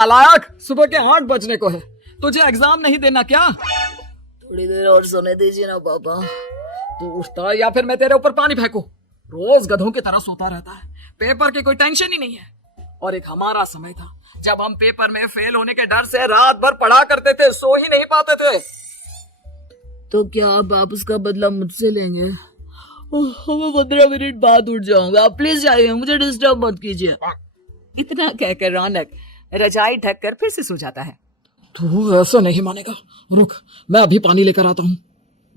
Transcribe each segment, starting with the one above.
नालायक, सुबह के 8 बजने को है, तुझे एग्जाम नहीं देना क्या? थोड़ी देर और सोने दीजिए ना पापा। तू उठता या फिर मैं तेरे ऊपर पानी फेंकूं? रोज गधों की तरह सोता रहता है, पेपर की कोई टेंशन ही नहीं है। और एक हमारा समय था जब हम पेपर में फेल होने के डर से रात भर पढ़ा करते थे, सो ही नहीं पाते थे। तो क्या आप उसका बदला मुझसे लेंगे? मैं 15 मिनट बाद उठ जाऊंगा, आप प्लीज जाइए, मुझे डिस्टर्ब मत कीजिए। इतना कहकर रौनक रजाई ढककर फिर से सो जाता है। तू ऐसा नहीं मानेगा, रुक मैं अभी पानी लेकर आता हूँ।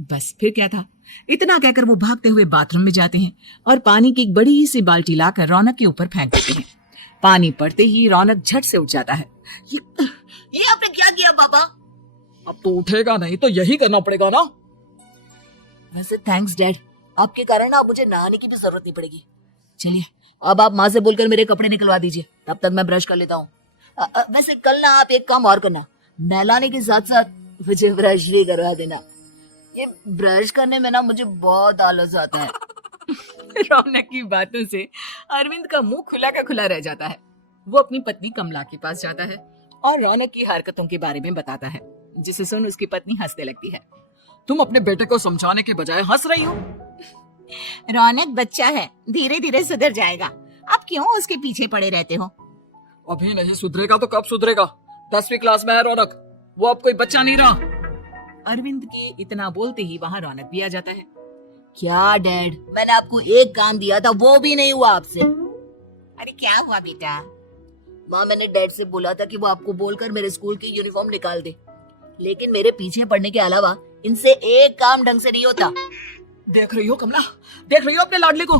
बस फिर क्या था, इतना कहकर वो भागते हुए बाथरूम में जाते हैं और पानी की एक बड़ी सी बाल्टी लाकर रौनक के ऊपर फेंक देते हैं। पानी पड़ते ही रौनक झट से उठ जाता है। ये आपने क्या किया पापा? अब तो उठेगा नहीं तो यही करना पड़ेगा ना। वैसे थैंक्स डैड, आपके कारण ना अब मुझे नहाने की भी जरूरत नहीं पड़ेगी। चलिए अब आप माँ से बोलकर मेरे कपड़े निकलवा दीजिए, तब तक मैं ब्रश कर लेता हूँ। वैसे कल ना आप एक काम और करना, नहलाने के साथ साथ मुझे ब्रश भी करवा देना। ये ब्रश करने में ना मुझे बहुत आलस आता है। रौनक की बातों से अरविंद का मुंह खुला का खुला रह जाता है। वो अपनी पत्नी कमला के पास जाता है और रौनक की हरकतों के बारे में बताता है, जिसे सुन उसकी पत्नी हंसने लगती है। तुम अपने बेटे को समझाने के बजाय हंस रही हो। रौनक बच्चा है, धीरे धीरे सुधर जाएगा, आप क्यों उसके पीछे पड़े रहते हो? अभी नहीं सुधरेगा तो कब सुधरेगा? 10वीं क्लास में है रौनक, वो अब कोई बच्चा नहीं रहा। अरविंद के इतना बोलते ही वहाँ रौनक भी आ जाता है। क्या डैड, मैंने आपको एक काम दिया था, वो भी नहीं हुआ आपसे। अरे क्या हुआ बेटा? माँ, मैंने डैड से बोला था कि वो आपको बोलकर मेरे स्कूल की यूनिफॉर्म निकाल दे, लेकिन मेरे पीछे पड़ने के अलावा इनसे एक काम ढंग से नहीं होता। देख रही हो कमला, देख रही हो अपने लाडले को?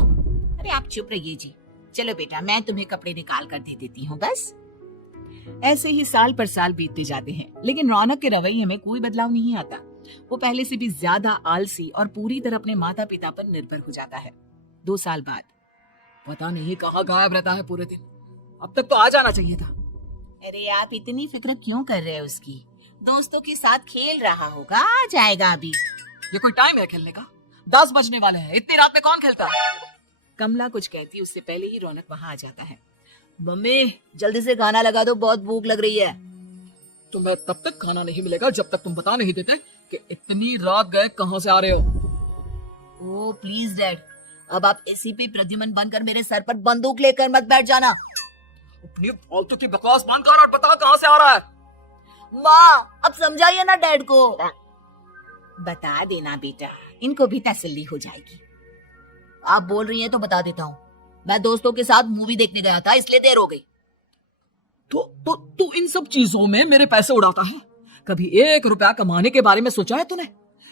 अरे आप चुप रहिए जी। चलो बेटा, मैं तुम्हें कपड़े निकाल कर दे देती हूँ। बस ऐसे ही साल पर साल बीतते जाते हैं, लेकिन रौनक के रवैये में कोई बदलाव नहीं आता। वो पहले से भी ज्यादा आलसी और पूरी तरह अपने माता पिता पर निर्भर हो जाता है। 2 साल बाद पता नहीं कहाँ गायब रहता है पूरे दिन, अब तक तो आ जाना चाहिए था। अरे आप इतनी फिक्र क्यों कर रहे हो उसकी? दोस्तों के साथ खेल रहा होगा, आ जाएगा अभी। ये कोई टाइम है खेलने का? 10 बजने वाले हैं, इतनी रात में कौन खेलता है? कमला कुछ कहती उससे पहले ही रौनक वहाँ आ जाता है। मम्मी जल्दी से खाना लगा दो, बहुत भूख लग रही है। तुम्हें तब तक खाना नहीं मिलेगा जब तक तुम बता नहीं देते कि इतनी रात गए कहाँ से आ रहे हो। ओ प्लीज डैड, अब आप एसीपी प्रद्युमन बनकर मेरे सर पर बंदूक लेकर मत बैठ जाना। अपनी फालतू की बकवास बंद कर और बता कहाँ से आ रहा है। माँ अब समझाइए ना डैड को। बता देना बेटा, इनको भी तसल्ली हो जाएगी। आप बोल रही हैं तो बता देता हूँ, मैं दोस्तों के साथ मूवी देखने गया था, इसलिए देर हो गई। तो इन सब चीजों में मेरे पैसे उड़ाता है? कभी 1 रुपया कमाने के बारे में सोचा है तूने?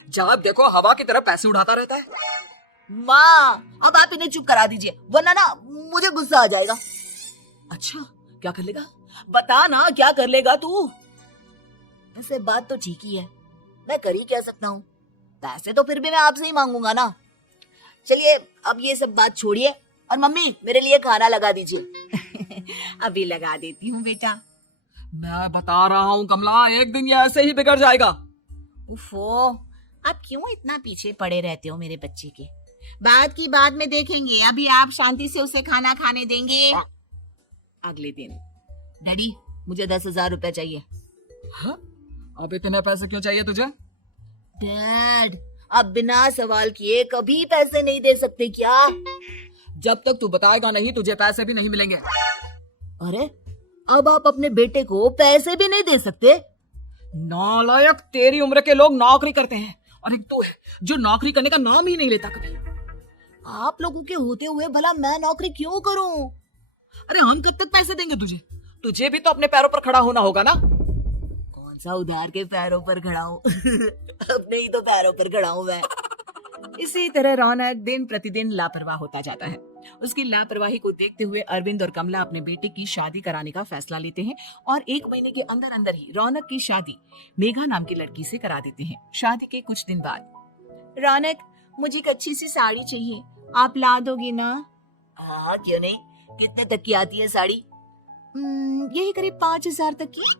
जब देखो हवा की तरह पैसे उड़ाता रहता है। माँ अब आप इन्हें चुप करा दीजिए, वरना ना मुझे गुस्सा आ जाएगा। अच्छा क्या कर लेगा? बता ना क्या कर लेगा तू? वैसे बात तो ठीक ही है, मैं कर ही क्या सकता हूँ, पैसे तो फिर भी मैं आपसे ही मांगूंगा ना। चलिए अब ये सब बात छोड़िए और मम्मी मेरे लिए खाना लगा दीजिए। अभी लगा देती हूँ बेटा। मैं बता रहा हूँ कमला, एक दिन ये ऐसे ही बिगड़ जाएगा। उफो, आप क्यों इतना पीछे पड़े रहते हो मेरे बच्चे के? बात की बाद में देखेंगे, अभी आप शांति से उसे खाना खाने देंगे। अगले दिन, डैडी मुझे 10,000 रुपए चाहिए। हाँ? अब इतने पैसे क्यों चाहिए तुझे? डैड आप बिना सवाल किए कभी पैसे नहीं दे सकते क्या? जब तक तू बताएगा नहीं तुझे पैसे भी नहीं मिलेंगे। अरे अब आप अपने बेटे को पैसे भी नहीं दे सकते? नालायक, तेरी उम्र के लोग नौकरी करते हैं और एक तू है जो नौकरी करने का नाम ही नहीं लेता कभी। आप लोगों के होते हुए भला मैं नौकरी क्यों करूं? अरे हम कब तक पैसे देंगे तुझे? तुझे भी तो अपने पैरों पर खड़ा होना होगा ना। कौन सा उधार के पैरों पर खड़ा हूं? अपने ही तो पैरों पर खड़ा हूं मैं। इसी तरह रौनक दिन प्रतिदिन लापरवाह होता जाता है। उसकी लापरवाही को देखते हुए अरविंद और कमला अपने बेटे की शादी कराने का फैसला लेते हैं और 1 महीने के अंदर अंदर ही रौनक की शादी मेघा नाम की लड़की से करा देते हैं। शादी के कुछ दिन बाद, रौनक मुझे एक अच्छी सी साड़ी चाहिए, आप ला दोगी ना? हाँ क्यों नहीं, कितने तक की आती है साड़ी? यही करीब 5,000 तक की।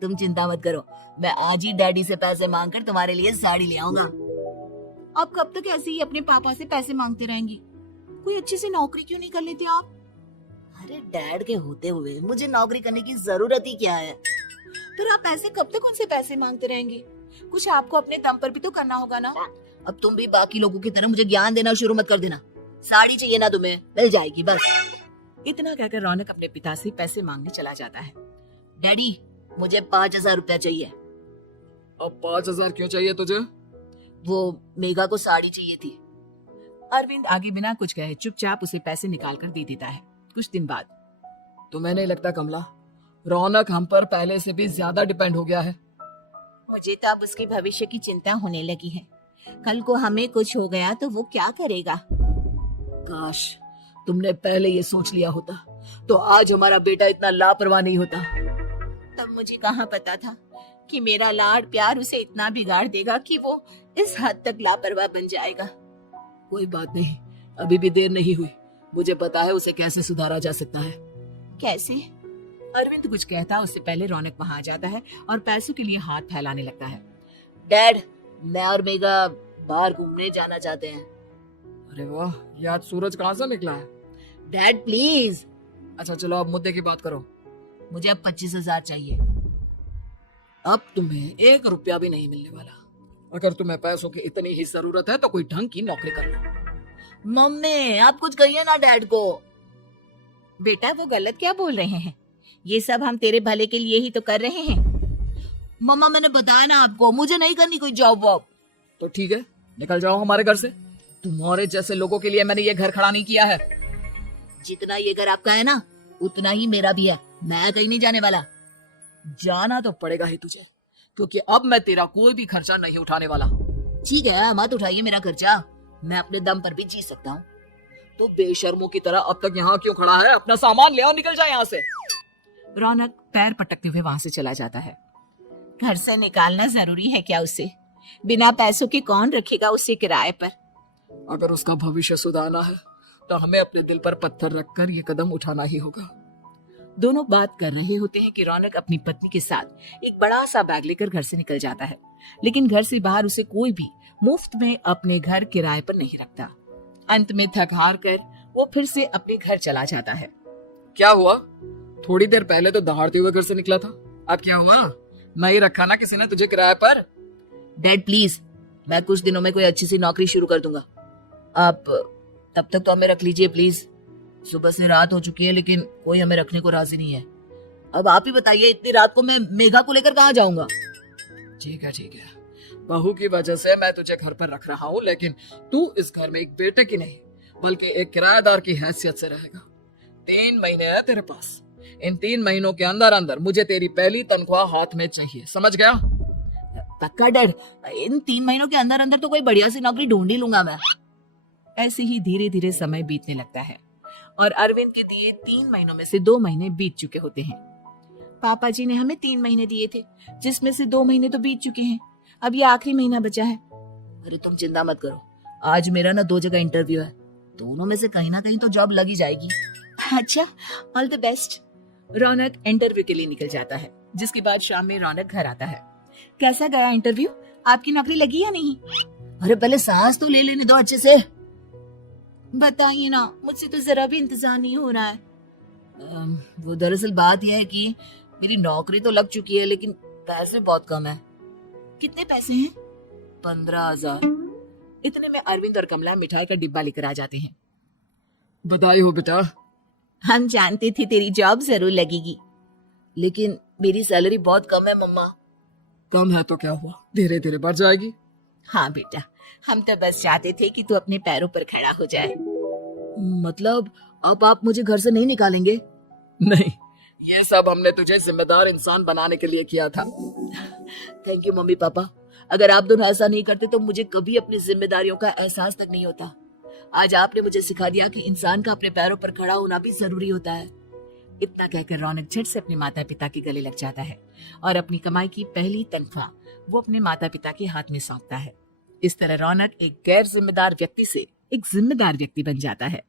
तुम चिंता मत करो, मैं आज ही डैडी से पैसे मांगकर तुम्हारे लिए साड़ी ले आऊंगा। आप कब तक ऐसे ही अपने पापा से पैसे मांगते रहेंगी? कोई अच्छी सी नौकरी क्यों नहीं कर लेते आप? अरे डैड के होते हुए मुझे नौकरी करने की जरूरत ही क्या है? फिर आप ऐसे कब तक उनसे पैसे मांगते रहेंगे? कुछ आपको अपने दम पर भी तो करना होगा ना। अब तुम भी बाकी लोगों की तरह मुझे ज्ञान देना शुरू मत कर देना। साड़ी चाहिए ना तुम्हें, मिल जाएगी बस। इतना कहकर रौनक अपने पिता से पैसे मांगने चला जाता है। डैडी मुझे 5,000 रुपया चाहिए। अब 5,000 क्यों चाहिए तुझे? वो मेघा को साड़ी चाहिए थी। अरविंद आगे बिना कुछ कहे चुपचाप उसे पैसे निकाल कर दे देता है। कुछ दिन बाद तुम्हें नहीं लगता कमला, रौनक हम पर पहले से भी ज्यादा डिपेंड हो गया है? मुझे तो अब उसके भविष्य की चिंता होने लगी है। कल को हमें कुछ हो गया तो वो क्या करेगा? काश तुमने पहले ये सोच लिया होता तो आज हमारा बेटा इतना लापरवाह नहीं होता। तब मुझे कहाँ पता था कि मेरा लाड प्यार उसे इतना बिगाड़ देगा कि वो इस हद तक लापरवाह बन जाएगा। कोई बात नहीं, अभी भी देर नहीं हुई। मुझे पता है उसे कैसे सुधारा जा सकता है। कैसे? अरविंद कुछ कहता उससे पहले रौनक वहां आ जाता है और पैसों के लिए हाथ फैलाने लगता है। डैड मैं और मेघा बाहर घूमने जाना चाहते हैं। अरे वाह, ये आज सूरज कहाँ से निकला है? Dad please. अच्छा चलो अब मुद्दे की बात करो। मुझे अब 25,000 चाहिए। अब तुम्हें 1 रुपया भी नहीं मिलने वाला। अगर तुम्हें पैसों की इतनी ही जरूरत है तो कोई ढंग की नौकरी कर लो। मम्मी आप कुछ कहिए ना डैड को। बेटा वो गलत क्या बोल रहे हैं? ये सब हम तेरे भले के लिए ही तो कर रहे हैं। मम्मा मैंने बताया ना आपको, मुझे नहीं करनी कोई जॉब वॉब। तो ठीक है, निकल जाओ हमारे घर से। तुम्हारे जैसे लोगों के लिए मैंने ये घर खड़ा नहीं किया है। जितना ये घर आपका है ना उतना ही मेरा भी है। मैं कहीं नहीं जाने वाला। जाना तो पड़ेगा ही तुझे, क्योंकि अब मैं तेरा कोई भी खर्चा नहीं उठाने वाला। ठीक है मत उठाइए मेरा खर्चा, मैं अपने दम पर भी जी सकता हूँ। तो बेशर्मों की तरह अब तक यहाँ क्यों खड़ा है? अपना सामान ले आओ, निकल जाए यहाँ से। रौनक पैर पटकते हुए वहां से चला जाता है। घर से निकालना जरूरी है क्या उसे? बिना पैसों के कौन रखेगा उसे किराए पर? अगर उसका भविष्य सुधारना है तो हमें अपने दिल पर पत्थर रखकर ये कदम उठाना ही होगा। दोनों बात कर रहे होते हैं कि रौनक अपनी पत्नी के साथ एक बड़ा सा बैग लेकर घर से निकल जाता है, लेकिन घर से बाहर उसे कोई भी मुफ्त में अपने घर किराए पर नहीं रखता। अंत में थक हार कर वो फिर से अपने घर चला जाता है। क्या हुआ? थोड़ी देर पहले तो दहाड़ते हुए घर से निकला था, अब क्या हुआ? नहीं रखा ना किसी ने तुझे किराए पर? डैड प्लीज, मैं कुछ दिनों में कोई अच्छी सी नौकरी शुरू कर दूंगा। आप तब तक तो हमें रख लीजिए प्लीज। सुबह से रात हो चुकी है लेकिन कोई हमें रखने को राजी नहीं है। अब आप ही बताइए, इतनी रात को मैं मेघा को लेकर कहाँ जाऊंगा? ठीक है ठीक है, बहू की वजह से मैं तुझे घर पर रख रहा हूँ, लेकिन तू इस घर में एक बेटे की नहीं बल्कि एक किराएदार की हैसियत से रहेगा। 3 महीने है तेरे पास। इन 3 महीनों के अंदर अंदर मुझे तेरी पहली तनख्वाह हाथ में चाहिए, समझ गया? पक्का डैड, इन 3 महीनों के अंदर अंदर तो कोई बढ़िया सी नौकरी ढूंढ ही लूंगा मैं। ऐसे ही धीरे धीरे समय बीतने लगता है और अरविंद के दिए 3 महीनों में से 2 महीने बीत चुके होते हैं। पापा जी ने हमें 3 महीने दिए थे, जिसमें से 2 महीने तो बीत चुके हैं। अब ये आखिरी महीना बचा है। अरे तुम चिंता मत करो, आज मेरा ना 2 जगह इंटरव्यू है, दोनों में से कहीं ना कहीं तो जॉब लग ही जाएगी। अच्छा, all the best. Raunak interview के लिए निकल जाता है, जिसके बाद शाम में रौनक घर आता है। कैसा गया इंटरव्यू? आपकी नौकरी लगी या नहीं? अरे पहले सांस तो ले लेने दो अच्छे से। बताइए ना, मुझसे तो जरा भी इंतजार नहीं हो रहा है। वो दरअसल बात यह है कि मेरी नौकरी तो लग चुकी है लेकिन पैसे बहुत कम है। कितने पैसे हैं? 15,000। इतने में अरविंद और कमला मिठाई का डिब्बा लेकर आ जाते हैं। बधाई हो बेटा। हम जानते थे तेरी जॉब जरूर लगेगी। लेकिन मेरी सैलरी बहुत कम है मम्मा। कम है तो क्या हुआ, धीरे धीरे बढ़ जाएगी। हाँ बेटा, हम तो बस चाहते थे कि तू अपने पैरों पर खड़ा हो जाए। मतलब अब आप मुझे घर से नहीं निकालेंगे? नहीं, ये सब हमने तुझे जिम्मेदार इंसान बनाने के लिए किया था। थैंक यू मम्मी पापा, अगर आप दोनों ऐसा नहीं करते तो मुझे कभी अपनी जिम्मेदारियों का एहसास तक नहीं होता। आज आपने मुझे सिखा दिया कि इंसान का अपने पैरों पर खड़ा होना भी जरूरी होता है। इतना कहकर रौनक झट से अपने माता पिता के गले लग जाता है और अपनी कमाई की पहली तनख्वाह वो अपने माता पिता के हाथ में सौंपता है। इस तरह रौनक एक गैर जिम्मेदार व्यक्ति से एक जिम्मेदार व्यक्ति बन जाता है।